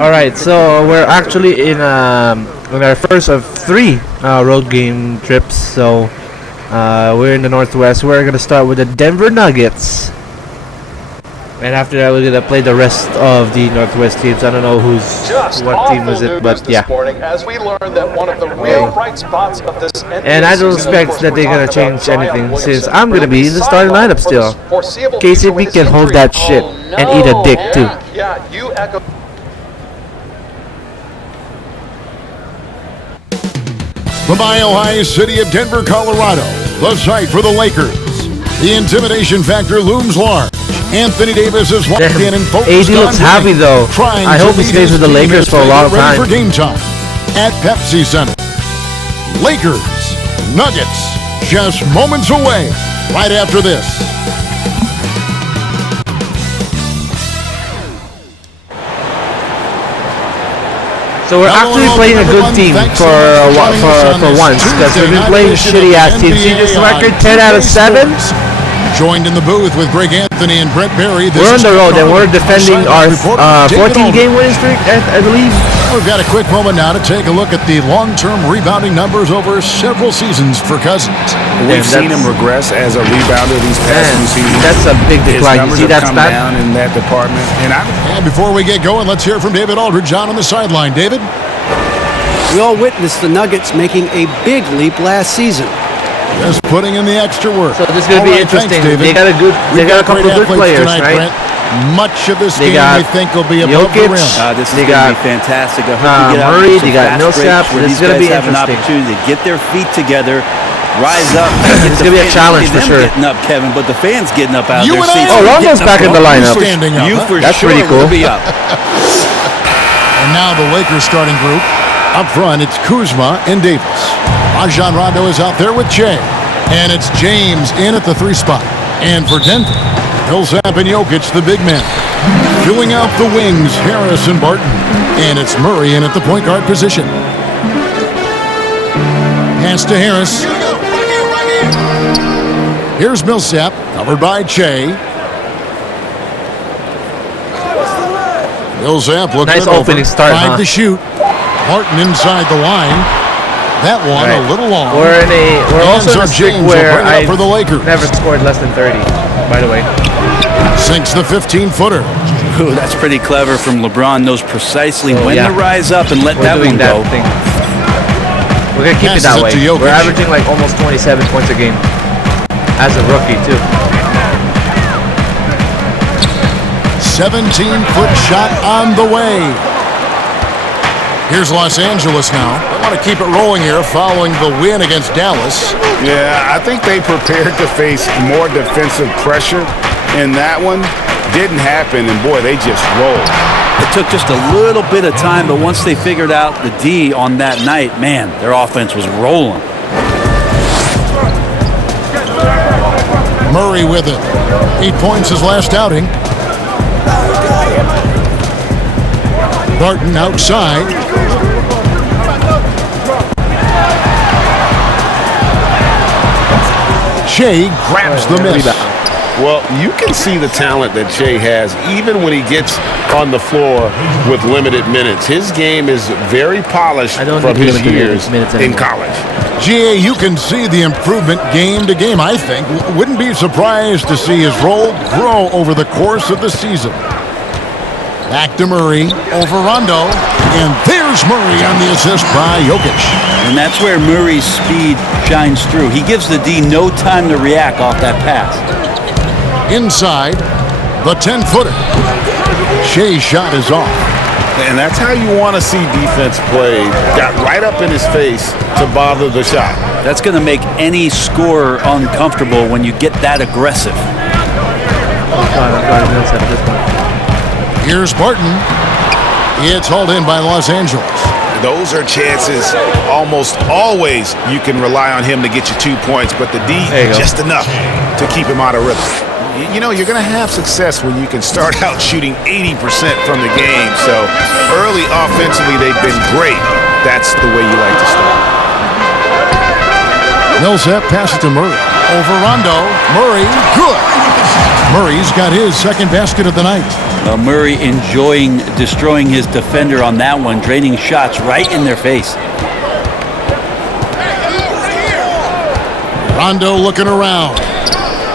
All right, so we're actually in our first of 3 road game trips. So we're in the Northwest. We're gonna start with the Denver Nuggets, and after that, we're gonna play the rest of the Northwest teams. I don't know what team is it, but yeah. As we learned that one of the real bright spots of this and I don't expect that they're gonna change anything since I'm gonna be in the starting lineup still. KCP can hold that shit and eat a dick too. Yeah, you echo. The Mile-High City of Denver, Colorado, the site for the Lakers. The intimidation factor looms large. Anthony Davis is locked in and focused AD looks happy though. I hope he stays with the Lakers for a long time. For game time at Pepsi Center. Lakers, Nuggets, just moments away. Right after this. So we're actually playing a good team for once, because we've been playing shitty ass teams. See this record, 10 out of 7. Joined in the booth with Greg Anthony and Brett Berry. We're on the road and we're defending our 14-game winning streak, I believe. We've got a quick moment now to take a look at the long-term rebounding numbers over several seasons for Cousins. We've seen him regress as a rebounder these past few seasons. That's a big decline. You see that stat? Down in that department. And before we get going, let's hear from David Aldridge on the sideline. David? We all witnessed the Nuggets making a big leap last season. Just putting in the extra work. So this is going to be interesting. Thanks, they got a couple of good players, tonight, right? Brent. Much of this game we think will be above Jokic, the rim. This is going to be fantastic. I hope you get out Murray, some they got fast Millsap. breaks where This is these going to be guys have an interesting. opportunity to get their feet together, rise up. It's going to be a challenge for sure. Getting up, Kevin, but the fans getting up out of their seats. Oh, Rondo's back in the lineup. You for That's sure pretty cool. will be up. And now the Lakers starting group. Up front, it's Kuzma and Davis. Rajon Rondo is out there with Jay. And it's James in at the 3 spot. And for Denver, Millsap and Jokic, the big men. Filling out the wings, Harris and Barton. And it's Murray in at the point guard position. Pass to Harris. Here's Millsap, covered by Che. Millsap looking nice it over. opening start, 5 to shoot. Barton inside the line. That one a little long. We're also in a streak where I for the Lakers. Never scored less than 30, by the way. Sinks the 15-footer. Ooh, that's pretty clever from LeBron. Knows precisely when to rise up and let that one go. We're going to keep it that way. We're averaging like almost 27 points a game. As a rookie, too. 17-foot shot on the way. Here's Los Angeles now. They want to keep it rolling here following the win against Dallas. Yeah, I think they prepared to face more defensive pressure, and that one didn't happen, and boy, they just rolled. It took just a little bit of time, but once they figured out the D on that night, man, their offense was rolling. Murray with it. 8 points his last outing. Barton outside. Shea grabs the miss. Well, you can see the talent that Shea has even when he gets on the floor with limited minutes. His game is very polished from his years in college. GA, you can see the improvement game to game, I think. Wouldn't be surprised to see his role grow over the course of the season. Back to Murray, over Rondo, and there's Murray on the assist by Jokic. And that's where Murray's speed shines through. He gives the D no time to react off that pass. Inside, the 10-footer. Shea's shot is off. And that's how you want to see defense play. Got right up in his face to bother the shot. That's going to make any scorer uncomfortable when you get that aggressive. Here's Barton. It's hauled in by Los Angeles. Those are chances almost always you can rely on him to get you 2 points, but the D just enough to keep him out of rhythm. You know, you're going to have success when you can start out shooting 80% from the game. So early offensively, they've been great. That's the way you like to start. Millsap passes to Murray. Over Rondo. Murray, good. Murray's got his second basket of the night. Murray enjoying destroying his defender on that one, draining shots right in their face. Rondo looking around.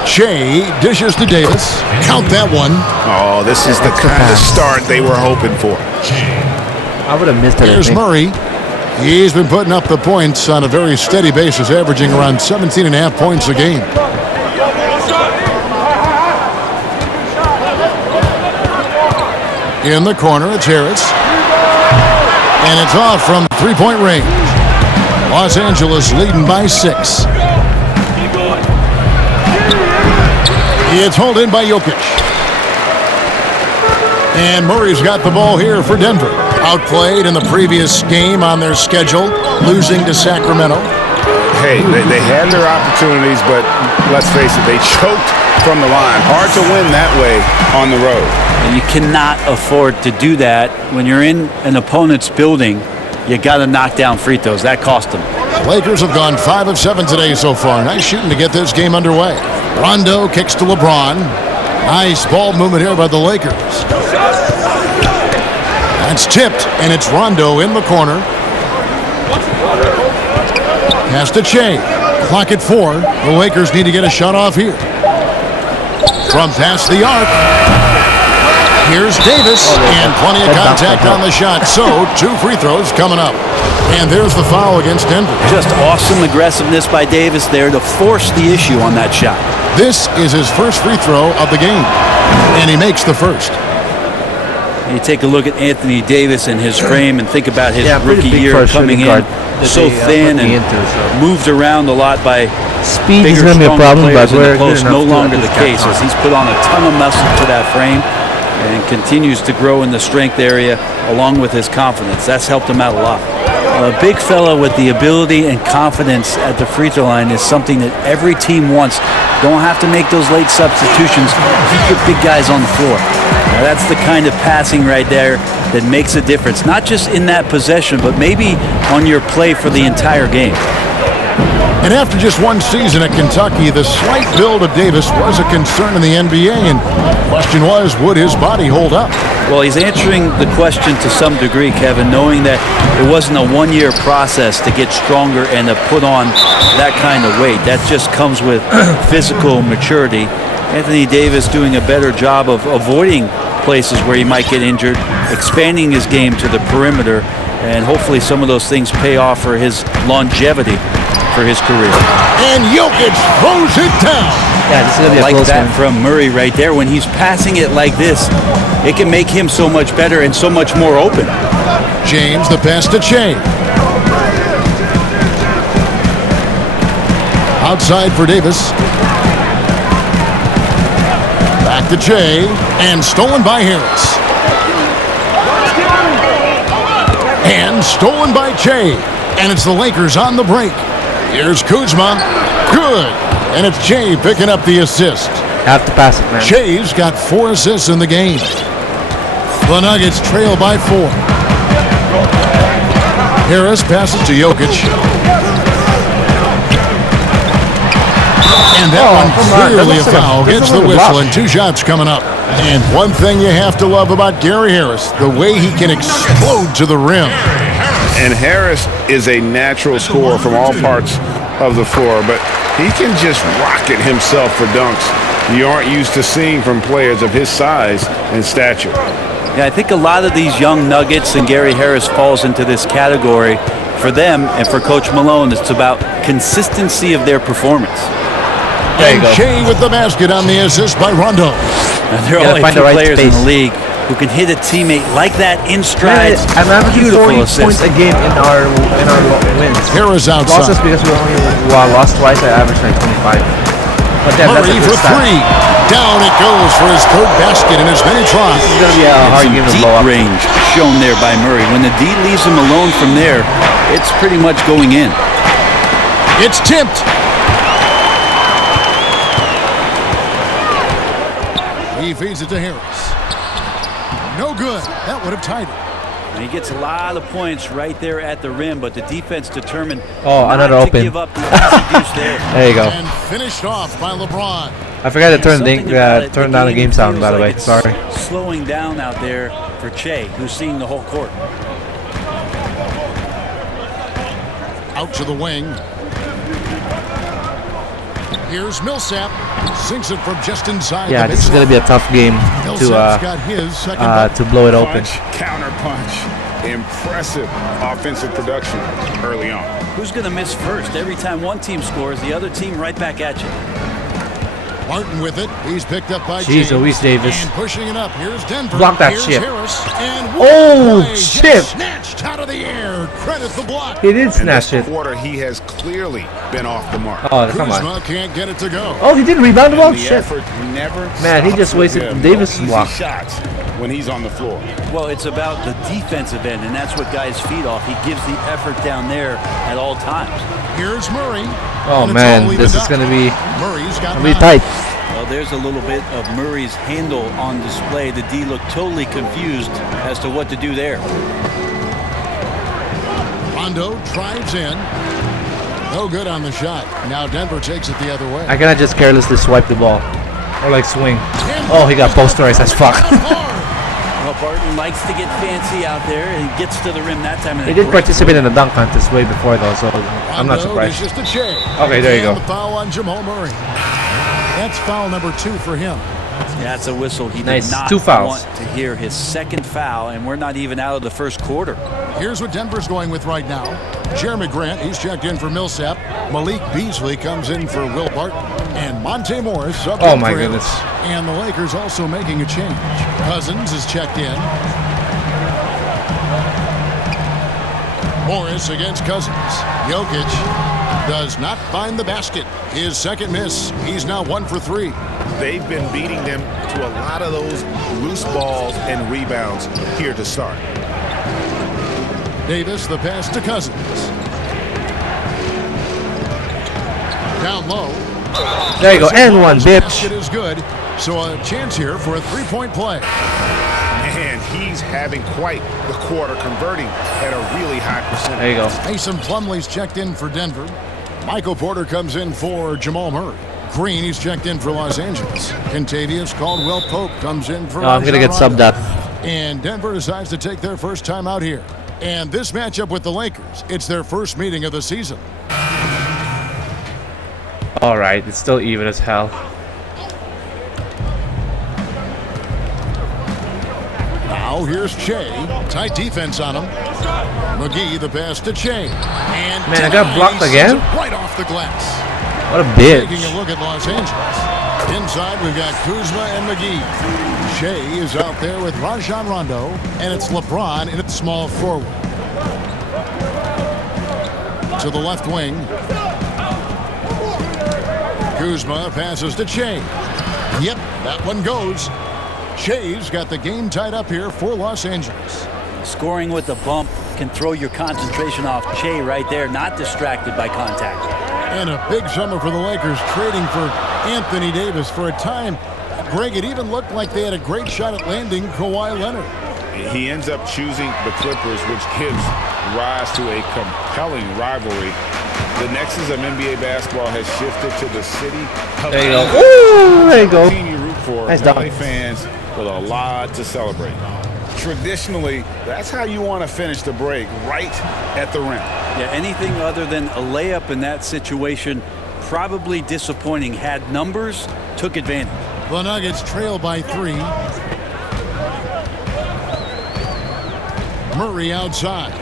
Shea dishes to Davis. Count that one. Oh, this is the kind of start they were hoping for. I would have missed it. Here's Murray. He's been putting up the points on a very steady basis, averaging around 17.5 points a game. In the corner, it's Harris. And it's off from three-point range. Los Angeles leading by 6. It's hauled in by Jokic. And Murray's got the ball here for Denver. Outplayed in the previous game on their schedule, losing to Sacramento. Hey, they had their opportunities, but let's face it, they choked from the line. Hard to win that way on the road. And you cannot afford to do that when you're in an opponent's building. You got to knock down free throws. That cost them. The Lakers have gone 5 of 7 today so far. Nice shooting to get this game underway. Rondo kicks to LeBron. Nice ball movement here by the Lakers. That's tipped, and it's Rondo in the corner. Pass to Shea. Clock at 4. The Lakers need to get a shot off here. From past the arc. Here's Davis, and plenty of contact on the shot. So, 2 free throws coming up. And there's the foul against Denver. Just awesome aggressiveness by Davis there to force the issue on that shot. This is his first free throw of the game, and he makes the first. You take a look at Anthony Davis and his frame and think about his pretty rookie big year coming in so they, thin put me and into, so. moved around a lot by Speed is bigger, going to be a stronger problem, but players in we're the post. good enough No to longer the just case as he's put on a ton of muscle to that frame and continues to grow in the strength area along with his confidence. That's helped him out a lot. A big fella with the ability and confidence at the free throw line is something that every team wants. Don't have to make those late substitutions. Keep the big guys on the floor. Now that's the kind of passing right there that makes a difference, not just in that possession, but maybe on your play for the entire game. And after just one season at Kentucky, the slight build of Davis was a concern in the NBA, and the question was, would his body hold up? Well, he's answering the question to some degree, Kevin, knowing that it wasn't a one-year process to get stronger and to put on that kind of weight. That just comes with physical maturity. Anthony Davis doing a better job of avoiding places where he might get injured, expanding his game to the perimeter, and hopefully some of those things pay off for his longevity for his career. And Jokic throws it down. Yeah, this is going to be a Like close that one. from Murray right there. When he's passing it like this, it can make him so much better and so much more open. James, the pass to Shea. Outside for Davis. Back to Shea, and stolen by Harris. And stolen by Shea. And it's the Lakers on the break. Here's Kuzma. Good. And it's Shea picking up the assist. Have to pass it, man. Shea's got 4 assists in the game. The Nuggets trail by 4. Harris passes to Jokic. And that one clearly a foul. Gets the whistle, and 2 shots coming up. And one thing you have to love about Gary Harris, the way he can explode to the rim. And Harris is a natural scorer from all parts of the floor, but he can just rocket himself for dunks you aren't used to seeing from players of his size and stature. Yeah, I think a lot of these young Nuggets, and Gary Harris falls into this category. For them and for Coach Malone, it's about consistency of their performance. And Shea with the basket on the assist by Rondo. Now, there are only 2 players in the league who can hit a teammate like that in stride. I'm averaging 40 assist. points a game in our wins. Harris outside. Losses because we only lost twice. I averaged like 25. But then Murray for 3. Down it goes for his 3rd basket in as many tries. This is going to be a hard game to Deep blow up. range shown there by Murray. When the D leaves him alone from there, it's pretty much going in. It's tipped. He feeds it to Harris. No good. That would have tied it. And he gets a lot of points right there at the rim, but the defense determined another not open. to give up the easy deuce there. There you go. And finished off by LeBron. I forgot to turn Something down the game sound, feels by the like way. it's Sorry. slowing down out there for Che, who's seeing the whole court. Out to the wing. Here's Millsap. Sinks it from just inside. Yeah, this is going to be a tough game Millsap's got his second to blow it open. Punch, counter punch. Impressive offensive production early on. Who's going to miss first? Every time one team scores, the other team right back at you. Martin with it. He's picked up by Jeez James. Louise Davis. And pushing it up. Here's Denver. Block that Here's shit. Harris. And Oh, play. shit. Gets snatched out of the air. Credit the block. He did In snatch this it. quarter, he has clearly been off the mark. Oh, come on. Kuzma can't get it to go. Oh, he did rebound the ball? And the Shit. effort never Man, he stops just with wasted him. Davis' No easy block. shots when he's on the floor. Well, it's about the defensive end, and that's what guys feed off. He gives the effort down there at all times. Here's Murray. Oh, And it's man, all this evened is up. going to be Murray's got 9. tight. Well, there's a little bit of Murray's handle on display. The D looked totally confused as to what to do there. Rondo drives in. No good on the shot. Now Denver takes it the other way. I cannot just carelessly swipe the ball. Or like swing. Oh, he got posterized as fuck. Well, Barton likes to get fancy out there, and he gets to the rim that time. He did participate in the dunk contest way before though, so I'm not Rondo surprised. dishes to Che. Okay, there you And go. the foul on Jamal Murray. That's foul number 2 for him. Yeah, that's a whistle. He Nice. did not 2 fouls. want to hear his second foul, and we're not even out of the first quarter. Here's what Denver's going with right now. Jeremy Grant, he's checked in for Millsap. Malik Beasley comes in for Will Barton. And Monte Morris subbed Oh in my for him. goodness. And the Lakers also making a change. Cousins is checked in. Morris against Cousins. Jokic does not find the basket. His second miss. He's now 1 for 3. They've been beating them to a lot of those loose balls and rebounds here to start. Davis, the pass to Cousins. Down low. There you go. And one, bitch. Basket is good. So a chance here for a three-point play. And he's having quite the quarter, converting at a really high percentage. There you go. Mason Plumlee's checked in for Denver. Michael Porter comes in for Jamal Murray. Green, he's checked in for Los Angeles. Contavious Caldwell Pope comes in for I'm going to get Rajon subbed Rondo. up. And Denver decides to take their first time out here. And this matchup with the Lakers, it's their first meeting of the season. Alright, it's still even as hell. Now here's Che. Tight defense on him. McGee, the pass to Che. And Man, I got blocked he again? sends it right off the glass. What a Taking bitch. a look at Los Angeles. Inside, we've got Kuzma and McGee. Shea is out there with Rajon Rondo, and it's LeBron in at small forward. To the left wing. Kuzma passes to Che. Yep, that one goes. Che's got the game tied up here for Los Angeles. Scoring with a bump can throw your concentration off. Che right there, not distracted by contact. And a big summer for the Lakers, trading for Anthony Davis. For a time, Greg, it even looked like they had a great shot at landing Kawhi Leonard. He ends up choosing the Clippers, which gives rise to a compelling rivalry. The nexus of NBA basketball has shifted to the city. There you go. Woo! There you go. Team you root for, Nice LA dunk. fans with a lot to celebrate. Traditionally, that's how you want to finish the break, right at the rim. Yeah, anything other than a layup in that situation, probably disappointing. Had numbers, took advantage. The Nuggets trail by 3. Murray outside.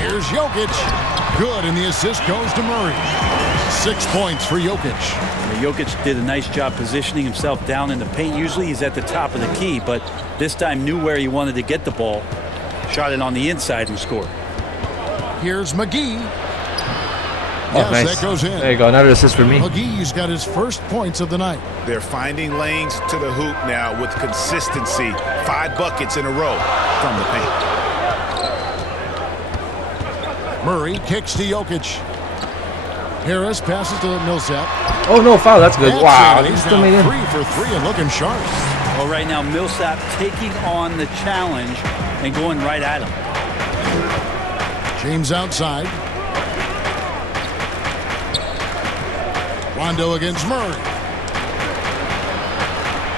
Here's Jokic. Good, and the assist goes to Murray. 6 points for Jokic. Jokic did a nice job positioning himself down in the paint. Usually he's at the top of the key, but this time knew where he wanted to get the ball. Shot it on the inside and scored. Here's McGee. Oh, Yes, nice. that goes in. There you go. Another assist for me. McGee's got his first points of the night. They're finding lanes to the hoop now with consistency. 5 buckets in a row from the paint. Murray kicks to Jokic. Harris passes to Millsap. Oh, no foul. That's good. That's Wow. it. He He's still now made it. 3 for 3 and looking sharp. Well, right now, Millsap taking on the challenge and going right at him. James outside. Rondo against Murray.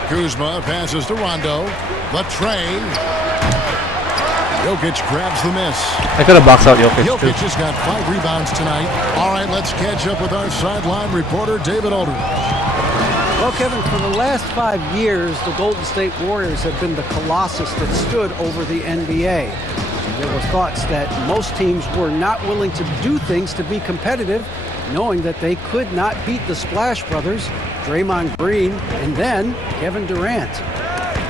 Kuzma passes to Rondo. The tray. Jokic grabs the miss. I could have boxed out Jokic too. Jokic has got 5 rebounds tonight. All right, let's catch up with our sideline reporter, David Aldridge. Well, Kevin, for the last 5 years, the Golden State Warriors have been the colossus that stood over the NBA. There were thoughts that most teams were not willing to do things to be competitive, knowing that they could not beat the Splash Brothers, Draymond Green, and then Kevin Durant.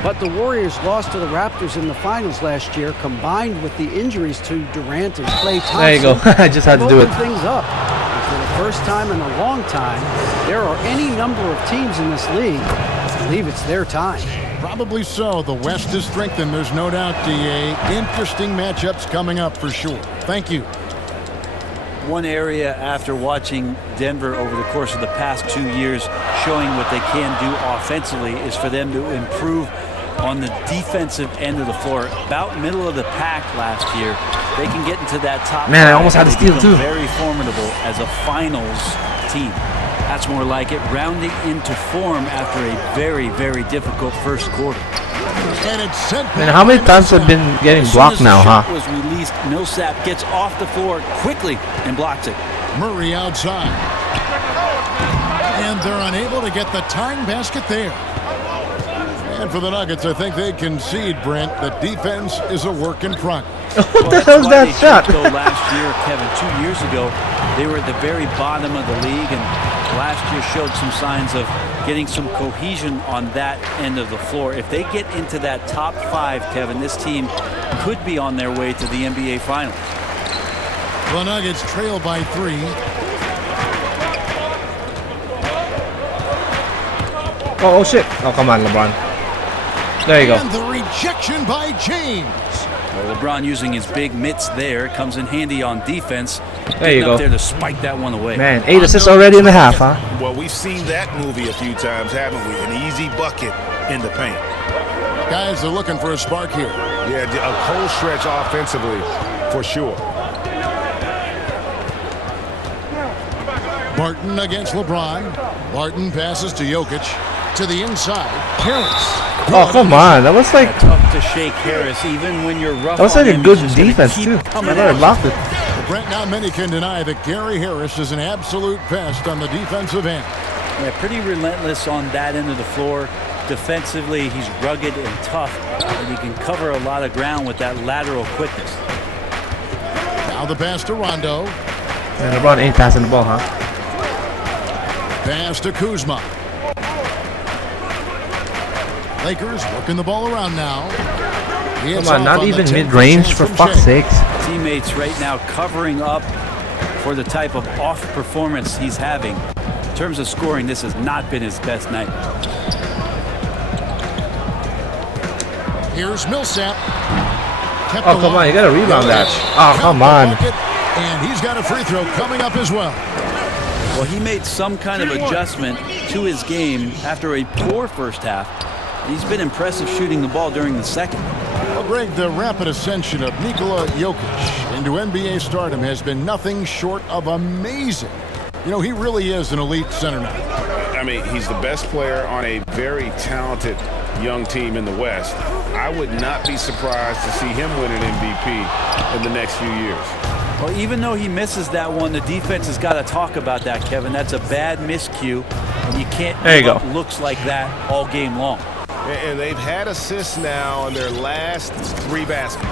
But the Warriors lost to the Raptors in the finals last year, combined with the injuries to Durant and Klay Thompson. There you go. I just had to do it. Things up. And for the first time in a long time, there are any number of teams in this league that believe it's their time. Probably so. The West is strengthened. There's no doubt, DA. Interesting matchups coming up for sure. Thank you. One area after watching Denver over the course of the past 2 years showing what they can do offensively is for them to improve on the defensive end of the floor. About middle of the pack last year, they can get into that top. Man, I almost had to steal too. Very formidable as a finals team. That's more like it, rounding into form after a very, very difficult first quarter. And it's sent back. Man, how many times have been getting blocked now, huh? Was released. Millsap gets off the floor quickly and blocks it. Murray outside. And they're unable to get the tying basket there. And for the Nuggets, I think they concede, Brent, that defense is a work in progress. What the hell's that shot? Last year, Kevin, 2 years ago, they were at the very bottom of the league, and last year showed some signs of getting some cohesion on that end of the floor. If they get into that top 5, Kevin, this team could be on their way to the NBA Finals. The Nuggets trail by 3. Oh shit. Oh, come on, LeBron. There you go. And the rejection by James. Well, LeBron using his big mitts there comes in handy on defense. There you go. Up there to spike that one away. Man, 8 assists already in the half, huh? Well, we've seen that movie a few times, haven't we? An easy bucket in the paint. Guys are looking for a spark here. Yeah, a cold stretch offensively, for sure. Barton against LeBron. Barton passes to Jokic. To the inside. Harris. Oh, come on. That was like... Tough to shake Harris, even when you're rough. That was like on a him, good he's just gonna defense, keep too. coming I never at blocked it. Brent, not many can deny that Gary Harris is an absolute pest on the defensive end. Yeah, pretty relentless on that end of the floor. Defensively, he's rugged and tough, and he can cover a lot of ground with that lateral quickness. Now the pass to Rondo. And LeBron ain't passing the ball, huh? Pass to Kuzma. Lakers working the ball around now. Come on, not even mid-range, for fuck's sakes. Teammates right now covering up for the type of off performance he's having. In terms of scoring, this has not been his best night. Here's Millsap. Oh, come on, you gotta rebound that. Oh, come on. And he's got a free throw coming up as well. Well, he made some kind of adjustment to his game after a poor first half. He's been impressive shooting the ball during the second. Well, Greg, the rapid ascension of Nikola Jokic into NBA stardom has been nothing short of amazing. You know, he really is an elite center now. I mean, he's the best player on a very talented young team in the West. I would not be surprised to see him win an MVP in the next few years. Well, even though he misses that one, the defense has got to talk about that, Kevin. That's a bad miscue, and you can't give up looks like that all game long. And they've had assists now on their last 3 baskets.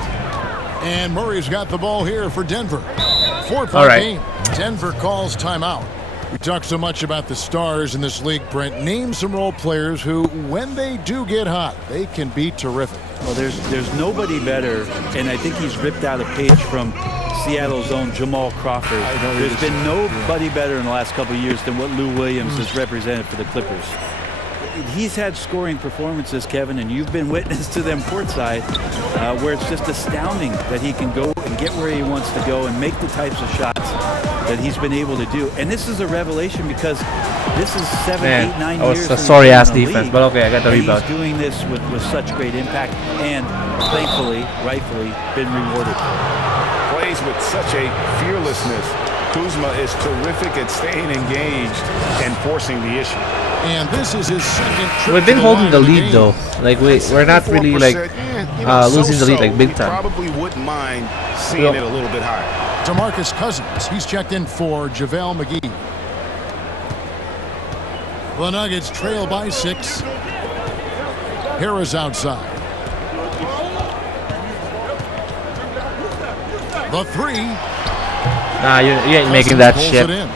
And Murray's got the ball here for Denver. 4-point game. Denver calls timeout. We talk so much about the stars in this league, Brent. Name some role players who, when they do get hot, they can be terrific. Well, there's nobody better, and I think he's ripped out a page from Seattle's own Jamal Crawford. There's been nobody better in the last couple of years than what Lou Williams has represented for the Clippers. He's had scoring performances, Kevin, and you've been witness to them courtside, where it's just astounding that he can go and get where he wants to go and make the types of shots that he's been able to do. And this is a revelation because this is 7, 8, 9 that was years. a sorry-ass in the defense, league, but okay, I got the and rebound. He's doing this with such great impact and thankfully, rightfully, been rewarded. Plays with such a fearlessness. Kuzma is terrific at staying engaged and forcing the issue. And this is his second trip. We've been to holding the line of lead game. though. Like we're not really like losing the lead like big time. Probably wouldn't mind seeing it a little bit higher. DeMarcus Cousins, he's checked in for JaVale McGee. The Nuggets trail by 6. Harris outside. The 3. Nah, you ain't making that Cousins shit. pulls it in.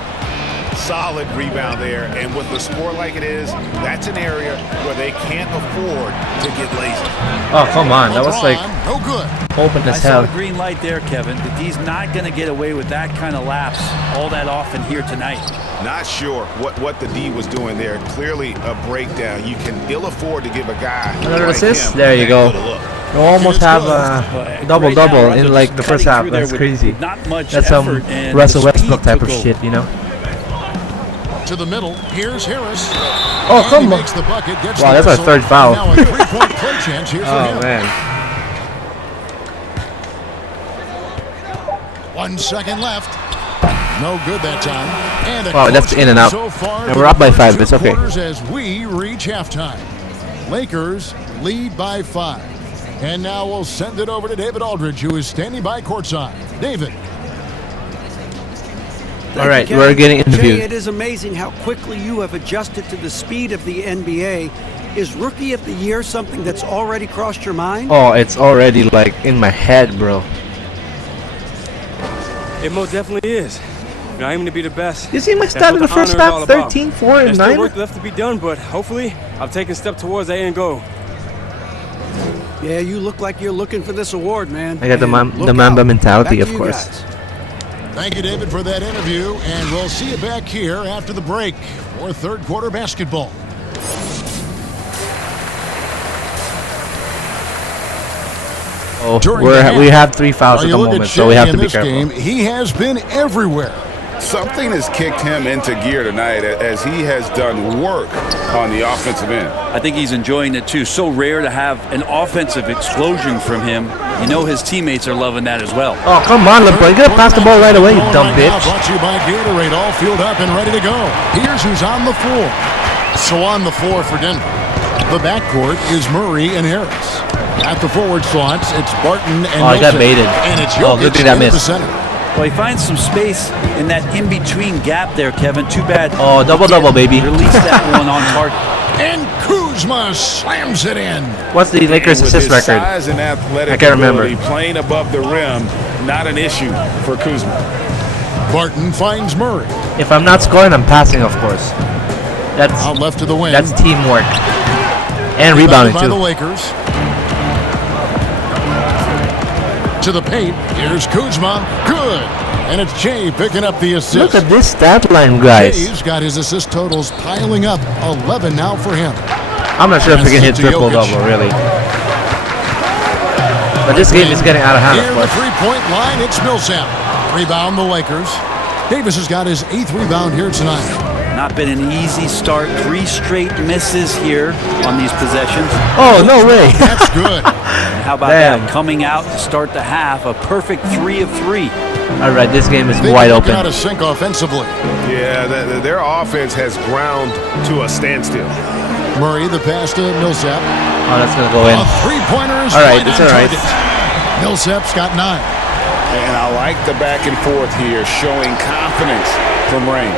Solid rebound there, and with the score like it is, that's an area where they can't afford to get lazy. Oh, come on. That was like No good. open I as saw hell. the green light there, Kevin. He's not going to get away with that kind of lapse all that often here tonight. Not sure what the D was doing there. Clearly a breakdown. You can ill afford to give a guy Another like assist? him There you that go. good a look. You almost have a Right double-double now, Rondo in like the just first cutting half. through there That's with crazy. Not much That's some effort, and Russell the Westbrook speed type of took over. shit, you know? To the middle. Here's Harris. Oh, And come he on. makes the bucket, gets Wow, the that's our whistle, third foul. and now a 3-point play chance here for Oh, him. man. 1 second left. No good that time. And a Wow, that's close in and game out. so far And through we're up the by first 5. two It's okay. quarters as we reach halftime. Lakers lead by 5. And now we'll send it over to David Aldridge, who is standing by courtside. David. All right, Kevin. we're getting Jay, interviewed. it is amazing how quickly you have adjusted to the speed of the NBA. Is Rookie of the Year something that's already crossed your mind? Oh, it's already like in my head, bro. It most definitely is. You know, I'm aiming to be the best. You see my That's stat in what the first honor is all half? about. 13, 4, and There's still 9? work left to be done, but hopefully I've taken a step towards that end goal. Yeah, you look like you're looking for this award, man. I got the And look Mamba out. mentality, Back of to you course. guys. Thank you, David, for that interview. And we'll see you back here after the break for third quarter basketball. Oh, During the half, we have 3 fouls while at you the look moment, Shea so we have in to be this careful. game, he has been everywhere. Something has kicked him into gear tonight as he has done work on the offensive end. I think he's enjoying it too. So rare to have an offensive explosion from him. You know his teammates are loving that as well. Oh, come on, LeBron. You gotta pass the ball right away, you dumb Right now, bitch. brought to you by Gatorade, all fueled up and ready to go. Here's who's on the floor. So on the floor for Denver, the backcourt is Murray and Harris. At the forward slots, it's Barton and Oh, I got Wilson. baited. And it's Oh, good Jokic thing that in the missed. center. Well, he finds some space in that in-between gap there, Kevin. Too bad. Oh, double-double, baby. Release that one on target. And Kuzma slams it in. What's the Lakers With assist his record? size and athletic I can't remember. ability, playing above the rim, not an issue for Kuzma. Barton finds Murray. If I'm not scoring, I'm passing, of course. That's Out left to the wing. that's teamwork. And rebounding, by the too. Lakers. To the paint. Here's Kuzma. Good. And it's Jay picking up the assist. Look at this stat line, guys. Jay's got his assist totals piling up. 11 now for him. I'm not sure if we can hit Pass it to triple-double, Jokic. really. But this game is getting out of hand, Near of the course. three-point line, it's Millsap. Rebound the Lakers. Davis has got his 8th rebound here tonight. Not been an easy start. 3 straight misses here on these possessions. Oh, no way. That's good. How about Damn. that? Coming out to start the half, a perfect 3 of 3. All right, this game is They've wide been looking open. out of sync offensively. Yeah, their offense has ground to a standstill. Murray, the pass to Millsap. Oh, that's going to go in. A three-pointer is All right, right it's on all right. target. Millsap's got 9. And I like the back and forth here, showing confidence from range.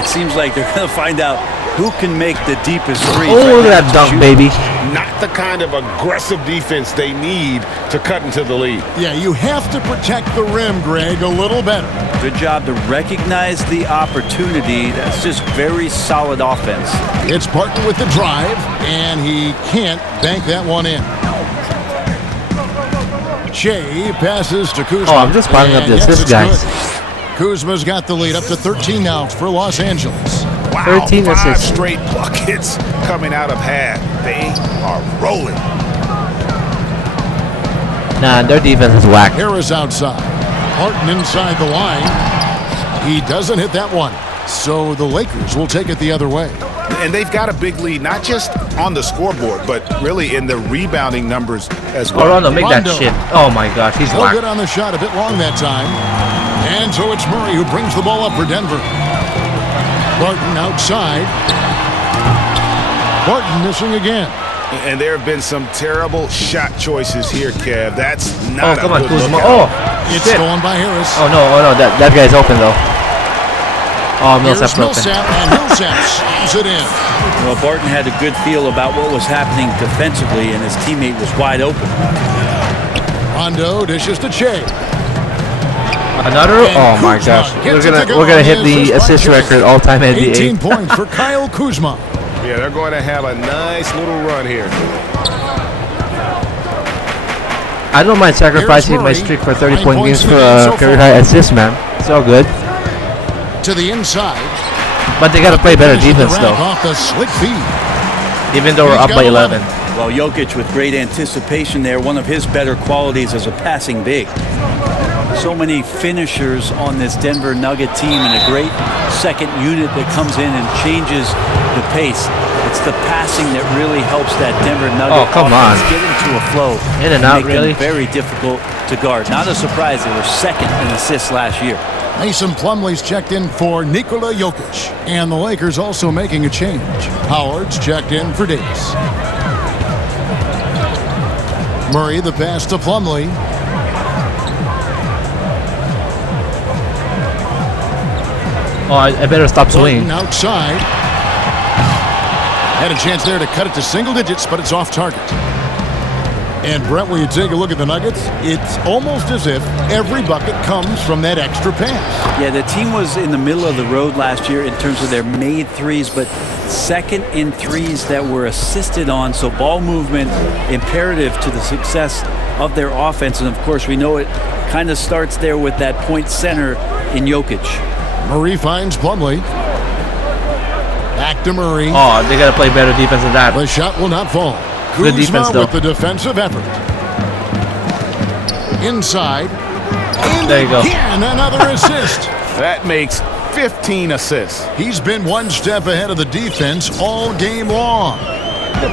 It seems like they're going to find out who can make the deepest three. Oh, look at that dunk, baby. Not the kind of aggressive defense they need to cut into the lead. Yeah, you have to protect the rim, Greg, a little better. Good job to recognize the opportunity. That's just very solid offense. It's Barton with the drive, and he can't bank that one in. Shea passes to Kuzma. Oh, I'm just piling up and the yes, assists, it's guys. good. Kuzma's got the lead up to 13 now for Los Angeles. Wow, 13 5 assists. straight buckets coming out of half. They are rolling. Nah, their defense is whack. Harris outside. Barton inside the line. He doesn't hit that one. So the Lakers will take it the other way. And they've got a big lead, not just on the scoreboard, but really in the rebounding numbers as well. Oh, Rondo, make that shit. Oh my gosh, he's No whack. good on the shot, a bit long that time. And so it's Murray who brings the ball up for Denver. Barton outside. Barton missing again. And there have been some terrible shot choices here, Kev. That's not come a on, good Kuzma. lookout. Oh, It's shit. stolen by Harris. Oh no, that guy's open though. Oh, Millsap's Here's open. Millsap, and Millsap slams it in. Well, Barton had a good feel about what was happening defensively, and his teammate was wide open. Rondo dishes to Che. Another? Oh my gosh. We're gonna hit the assist record all-time 18 NBA. points for Kyle Kuzma. Yeah, they're going to have a nice little run here. I don't mind sacrificing my Murray. streak for 30 9 point points games for for the game a so career far. high assist, man. It's all good. To the inside. But they gotta play better Finishes the defense rack though. Off the slick feed. Even though we're He's up got by 11. 11. Well, Jokic with great anticipation there, one of his better qualities as a passing big. So many finishers on this Denver Nugget team, and a great second unit that comes in and changes the pace. It's the passing that really helps that Denver Nugget Oh, come offense on. get into a flow. In and out, make really? them very difficult to guard. Not a surprise they were second in assists last year. Mason Plumlee's checked in for Nikola Jokic. And the Lakers also making a change. Howard's checked in for Davis. Murray the pass to Plumlee. Oh, I better stop swinging. Barton outside. Had a chance there to cut it to single digits, but it's off target. And Brett, when you take a look at the Nuggets, it's almost as if every bucket comes from that extra pass. Yeah, the team was in the middle of the road last year in terms of their made threes, but second in threes that were assisted on. So ball movement imperative to the success of their offense. And of course, we know it kind of starts there with that point center in Jokic. Murray finds Plumlee. Back to Murray. Oh, they gotta play better defense than that. The shot will not fall. Good Kuzma defense, though. with the defensive effort. Inside. And There you go. again, another assist. That makes 15 assists. He's been one step ahead of the defense all game long.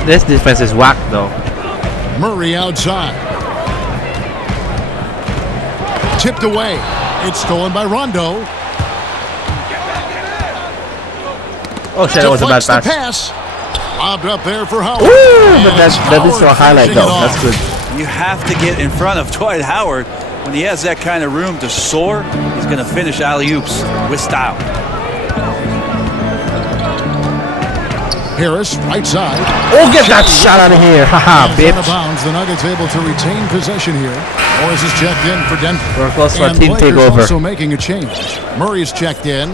This defense is whack though. Murray outside. Tipped away. It's stolen by Rondo. Oh shit, that was a bad Deflects the pass. pass. Lobbed up there for Howard. Woo! But And that it's is a Howard highlight finishing though. it That's off. good. You have to get in front of Dwight Howard. When he has that kind of room to soar, he's going to finish alley-oops with style. Harris, right side. Oh, get that shot out of here. Haha, Hands out of bitch. bounds. The Nuggets able to retain possession here. Morris is checked in for Denver. We're close to our And team the Lakers takeover. also making a change. Murray is checked in.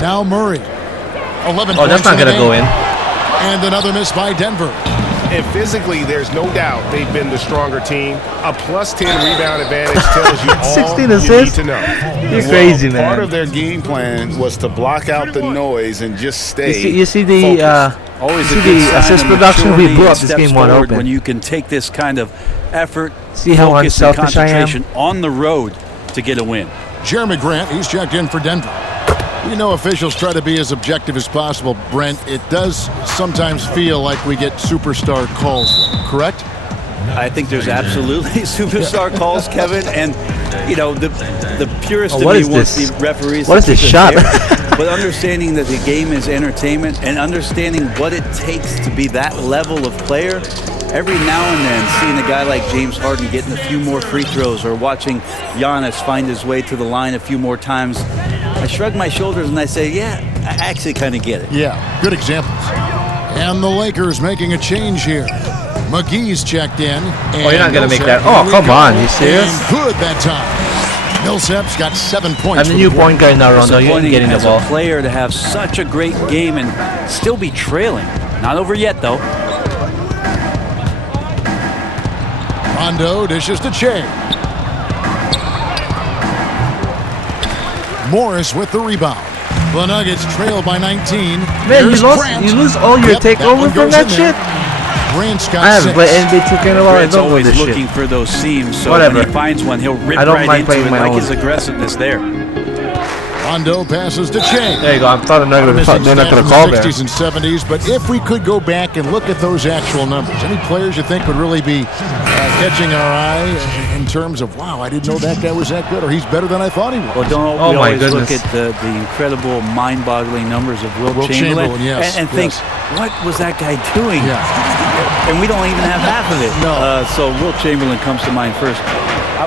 Now Murray. 11 Oh, that's points not in the gonna go game. in. And another miss by Denver. And physically, there's no doubt they've been the stronger team. A plus 10 rebound advantage tells you all 16 you need assists? to know. You're crazy, man. Part of their game plan was to block out the noise and just stay. You see the Always you a see good the sign assist of production. We maturity blew and up this steps game wide forward when open. you can take this kind of effort, See how focus, and unselfish I am? concentration on the road to get a win. Jeremy Grant, he's checked in for Denver. We know officials try to be as objective as possible, Brent. It does sometimes feel like we get superstar calls, correct? I think there's absolutely superstar calls, Kevin, and you know the purist Oh, of what me is wants this? the referees. What to is this keep it shot? fair, but understanding that the game is entertainment and understanding what it takes to be that level of player. Every now and then, seeing a guy like James Harden getting a few more free throws or watching Giannis find his way to the line a few more times, I shrug my shoulders and I say, yeah, I actually kind of get it. Yeah, good examples. And the Lakers making a change here. McGee's checked in. Oh, you're not gonna make that. Millsap, Oh, here we come go. on. You serious? And good that time. Millsap's got 7 points. I'm the for new the point guard now, Rondo. You ain't Disappointing getting the as ball. a player to have such a great game and still be trailing. Not over yet, though. Rondo dishes to Che. Morris with the rebound. The Nuggets trail by 19. Man, Here's you Grant. lose all your Yep, that takeover one from goes that in shit? there. Grant's got I haven't 6. played NBA 2K in a while. I Grant's don't know always this looking shit. for those seams, so Whatever. when he finds one, he'll rip I don't right mind into playing it. my Like own. his aggressiveness there. Rondo passes to Che. There you go. I thought they're not going to call there. 60s and 70s, but if we could go back and look at those actual numbers, any players you think would really be catching our eye in terms of, wow, I didn't know that guy was that good, or he's better than I thought he was? Well, don't Oh we my always look goodness. at the incredible, mind-boggling numbers of Will Chamberlain, yes, and think, what was that guy doing? Yeah. And we don't even have half of it. No. So Will Chamberlain comes to mind first.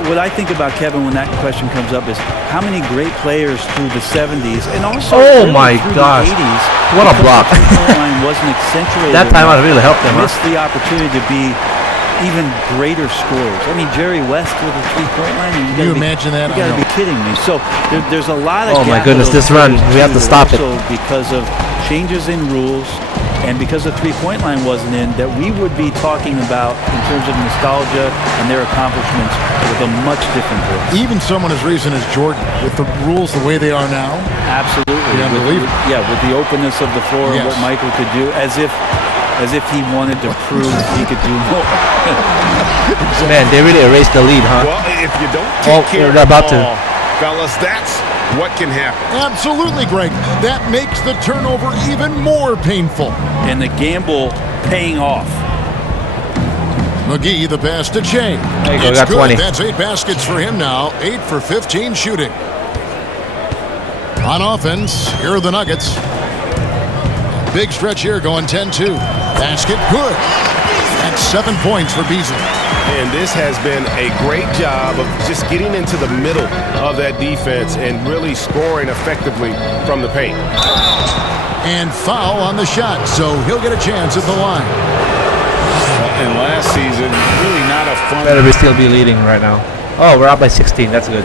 What I think about Kevin when that question comes up is how many great players through the 70s and also Oh really my through gosh. the 80s. What a block. The three-point line wasn't accentuated. That time enough, I really helped them. missed the opportunity to be even greater scorers. I mean, Jerry West with a three-point line. Can you imagine that? You got to be kidding me. So there's a lot of. Oh my gap goodness, of this run, players we have to too, stop it. also because of changes in rules. And because the three-point line wasn't in, that we would be talking about in terms of nostalgia and their accomplishments with a much different voice. Even someone as recent as Jordan, with the rules the way they are now. Absolutely. Yeah, unbelievable. With the openness of the floor and Yes. what Michael could do, as if he wanted to prove he could do more. Man, they really erased the lead, huh? Well, if you don't take care they're of about the to. ball, fellas, that's what can happen. Absolutely, Greg. That makes the turnover even more painful. And the gamble paying off. McGee, the pass to Che. There you go, It's got good. 20. That's 8 baskets for him now. 8 for 15 shooting. On offense, here are the Nuggets. Big stretch here going 10-2. Basket good. That's 7 points for Beasley. And this has been a great job of just getting into the middle of that defense and really scoring effectively from the paint. And foul on the shot, so he'll get a chance at the line. And last season, really not a fun. Better we still be leading right now. Oh, we're up by 16. That's good.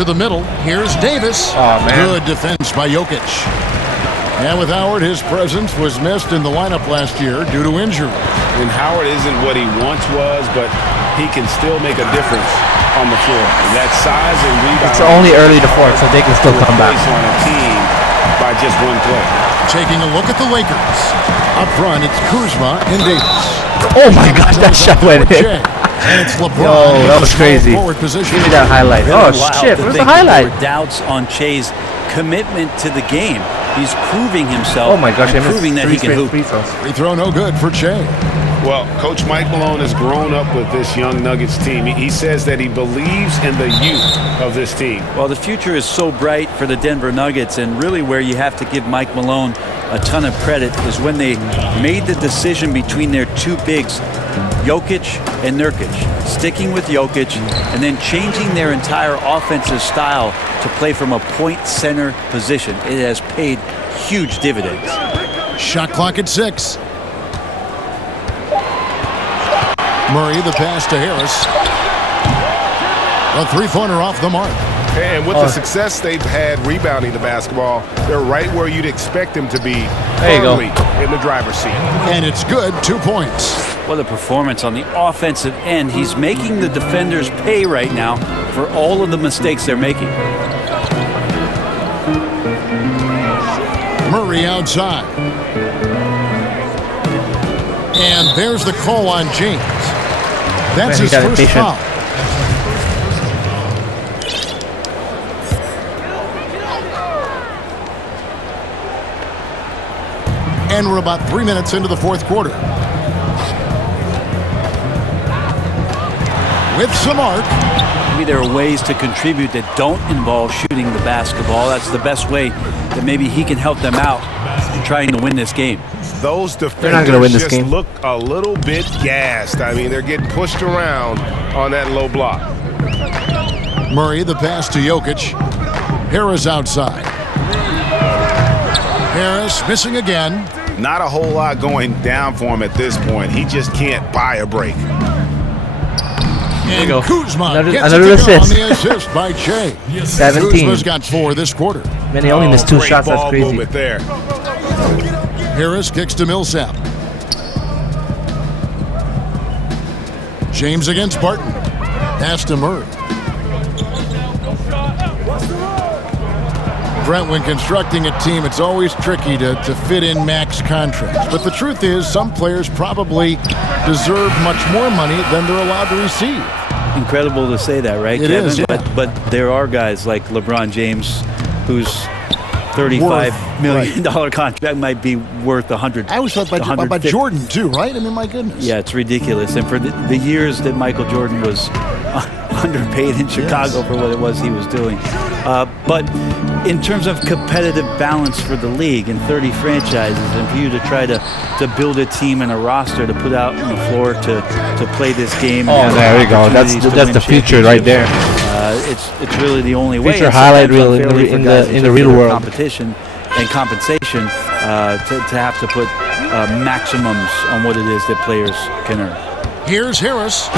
To the middle, here's Davis. Oh, man. Good defense by Jokic. And with Howard, his presence was missed in the lineup last year due to injury. And Howard isn't what he once was, but he can still make a difference on the floor. And that size and rebound. It's only early to fourth, so they can still come back. On a team by just one play. Taking a look at the Lakers. Up front, it's Kuzma and Davis. Oh my gosh, that shot went in. And it's LeBron. Yo, that was crazy. Forward position. Give me that highlight. Really Oh wild shit, to where's think the highlight? There were doubts on Che's commitment to the game. He's proving himself. Oh my gosh, I and missed proving that he can hoop. free throws. Free throw no good for Che. Well, Coach Mike Malone has grown up with this young Nuggets team. He says that he believes in the youth of this team. Well, the future is so bright for the Denver Nuggets, and really where you have to give Mike Malone a ton of credit is when they made the decision between their two bigs, Jokic and Nurkic, sticking with Jokic and then changing their entire offensive style to play from a point center position. It has paid huge dividends. Shot clock at 6. Murray, the pass to Harris. A three-pointer off the mark. And with the success they've had rebounding the basketball, they're right where you'd expect them to be, There you go. firmly in the driver's seat. And it's good, 2 points. What a performance on the offensive end. He's making the defenders pay right now for all of the mistakes they're making. Murray outside. And there's the call on James. That's Man, he his got first impatient. foul. And we're about 3 minutes into the fourth quarter. With some arc. Maybe there are ways to contribute that don't involve shooting the basketball. That's the best way that maybe he can help them out in trying to win this game. Those not defenders gonna win this just game. look a little bit gassed. I mean, they're getting pushed around on that low block. Murray, the pass to Jokic. Harris outside. Harris missing again. Not a whole lot going down for him at this point. He just can't buy a break. And you go. Kuzma Another gets assist. it to go on the assist by Che. 17. Kuzma's got 4 this quarter. Man, he only missed 2 Great shots. That's ball crazy. movement there. Harris kicks to Millsap. James against Barton. Pass to Murray. Brent, when constructing a team, it's always tricky to fit in max contracts. But the truth is, some players probably deserve much more money than they're allowed to receive. Incredible to say that, right, It Kevin? is, yeah. But there are guys like LeBron James whose $35 million contract might be worth 100. I always thought about Jordan, too, right? I mean, my goodness. Yeah, it's ridiculous. And for the years that Michael Jordan was underpaid in Chicago for what it was he was doing. But in terms of competitive balance for the league and 30 franchises, and for you to try to build a team and a roster to put out on the floor to play this game. Oh, there we go. That's the future right there. It's really the only way. Future highlight reel in the real world. Competition and compensation to have to put maximums on what it is that players can earn. Here's Harris.